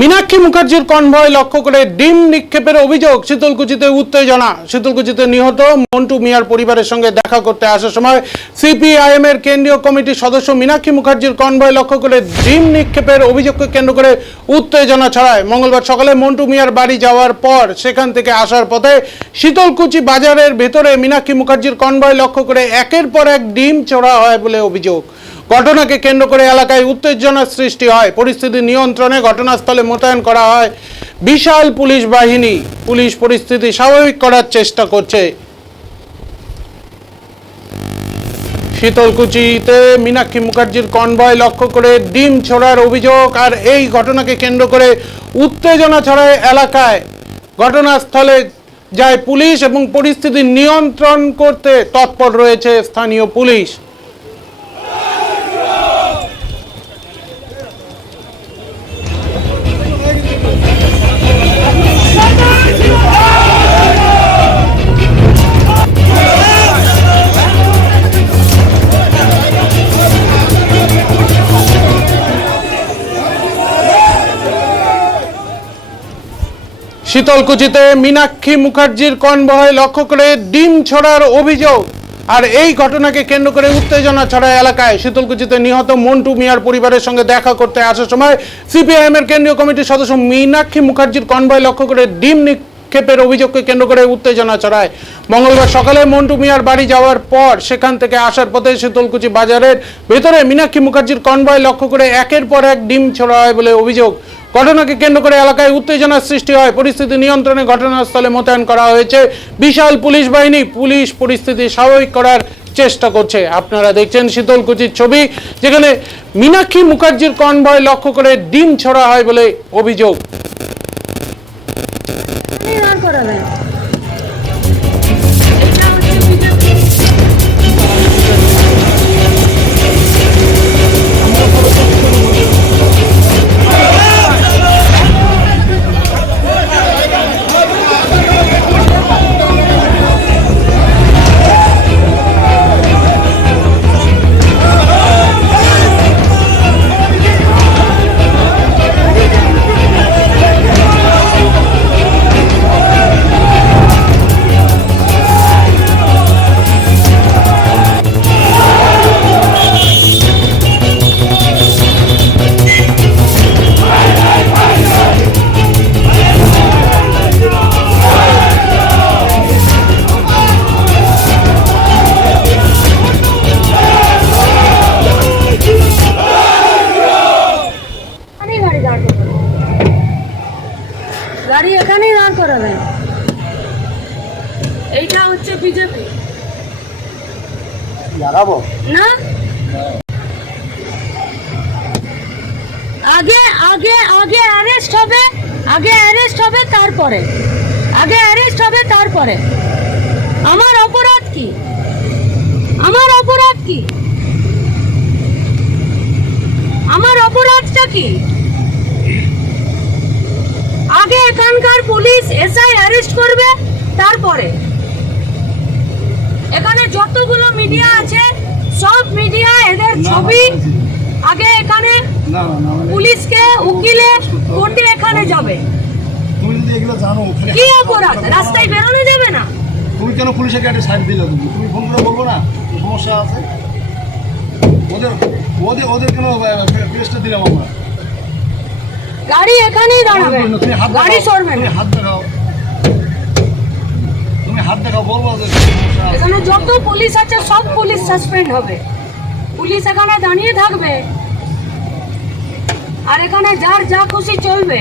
মীনাক্ষী মুখার্জির কনভয় লক্ষ্য করে ডিম নিক্ষেপের অভিযোগ। শীতলকুচিতে উত্তেজনা। শীতলকুচিতে নিহত মন্টু মিয়ার পরিবারের সঙ্গে দেখা করতে আসার সময় সিপিআইএম এর কেন্দ্রীয় কমিটির সদস্য মীনাক্ষী মুখার্জির কনভয় লক্ষ্য করে ডিম নিক্ষেপের অভিযোগকে কেন্দ্র করে উত্তেজনা ছড়ায়। মঙ্গলবার সকালে মন্টু মিয়ার বাড়ি যাওয়ার পর সেখান থেকে আসার পথে শীতলকুচি বাজারের ভেতরে মীনাক্ষী মুখার্জির কনভয় লক্ষ্য করে একের পর এক ডিম ছোড়া হয় বলে অভিযোগ। ঘটনাকে কেন্দ্র করে এলাকায় উত্তেজনার সৃষ্টি হয়। পরিস্থিতি নিয়ন্ত্রণে ঘটনাস্থলে মোতায়েন করা হয় বিশাল পুলিশ বাহিনী। পুলিশ পরিস্থিতি স্বাভাবিক করার চেষ্টা করছে। শীতলকুচিতে মীনাক্ষী মুখার্জির কনভয় লক্ষ্য করে ডিম ছোড়ার অভিযোগ আর এই ঘটনাকে কেন্দ্র করে উত্তেজনা ছড়ায় এলাকায়। ঘটনাস্থলে যায় পুলিশ এবং পরিস্থিতি নিয়ন্ত্রণ করতে তৎপর রয়েছে স্থানীয় পুলিশ। শীতলকুচিতে মীনাক্ষী মুখার্জির কনভয় লক্ষ্য করে ডিম ছোড়ার অভিযোগ আর এই ঘটনাকে কেন্দ্র করে উত্তেজনা ছড়ায় এলাকায়। শীতলকুচিতে নিহত মন্টু মিয়ার পরিবারের সঙ্গে দেখা করতে আসার সময় সিপিআইএম এর কেন্দ্রীয় কমিটির সদস্য মীনাক্ষী মুখার্জির কনভয় লক্ষ্য করে ডিম নিক্ষেপের অভিযোগকে কেন্দ্র করে উত্তেজনা ছড়ায়। মঙ্গলবার সকালে মন্টু মিয়ার বাড়ি যাওয়ার পর সেখান থেকে আসার পথে শীতলকুচি বাজারের ভেতরে মীনাক্ষী মুখার্জির কনভয় লক্ষ্য করে একের পর এক ডিম ছোড়া হয় বলে অভিযোগ। ঘটনাকে কেন্দ্র করে এলাকায় উত্তেজনার সৃষ্টি হয়। পরিস্থিতি নিয়ন্ত্রণে ঘটনাস্থলে মোতায়েন করা হয়েছে বিশাল পুলিশ বাহিনী। পুলিশ পরিস্থিতি স্বাভাবিক করার চেষ্টা করছে। আপনারা দেখছেন শীতলকুচির ছবি, যেখানে মীনাক্ষী মুখার্জির কনভয় লক্ষ্য করে ডিম ছোড়া হয় বলে অভিযোগ। গাড়ি এখানেই দাঁড় করাবেন। এইটা হচ্ছে বিজেপি না। আগে আগে আগে অ্যারেস্ট হবে, তারপরে আমার অপরাধ কি? আমার অপরাধটা কি? আগে এখানকার পুলিশ এসআই অ্যারেস্ট করবে, তারপরে এখানে যতগুলো মিডিয়া আছে সব মিডিয়া এদের ছবি আগে এখানে পুলিশকে উকিলে কোর্টে এখানে যাবে। তুমি যদি এগুলো জানো কি অপরাধ? রাস্তায় বেরোনো যাবে না। তুমি কেন পুলিশের গাড়ি সাইড দিলে? তুমি ফোন করে বলবো না সমস্যা আছে? ওদের কেন প্রেসটা দিলাম আমরা? গাড়ি এখানেই দাঁড়াবে, গাড়ি সরবে না। তুমি হাত দেখাও বলবো। এখানে যত পুলিশ আছে সব পুলিশ সাসপেন্ড হবে। পুলিশ এখানে দাঁড়িয়ে থাকবে আর এখানে যার যা খুশি চলবে।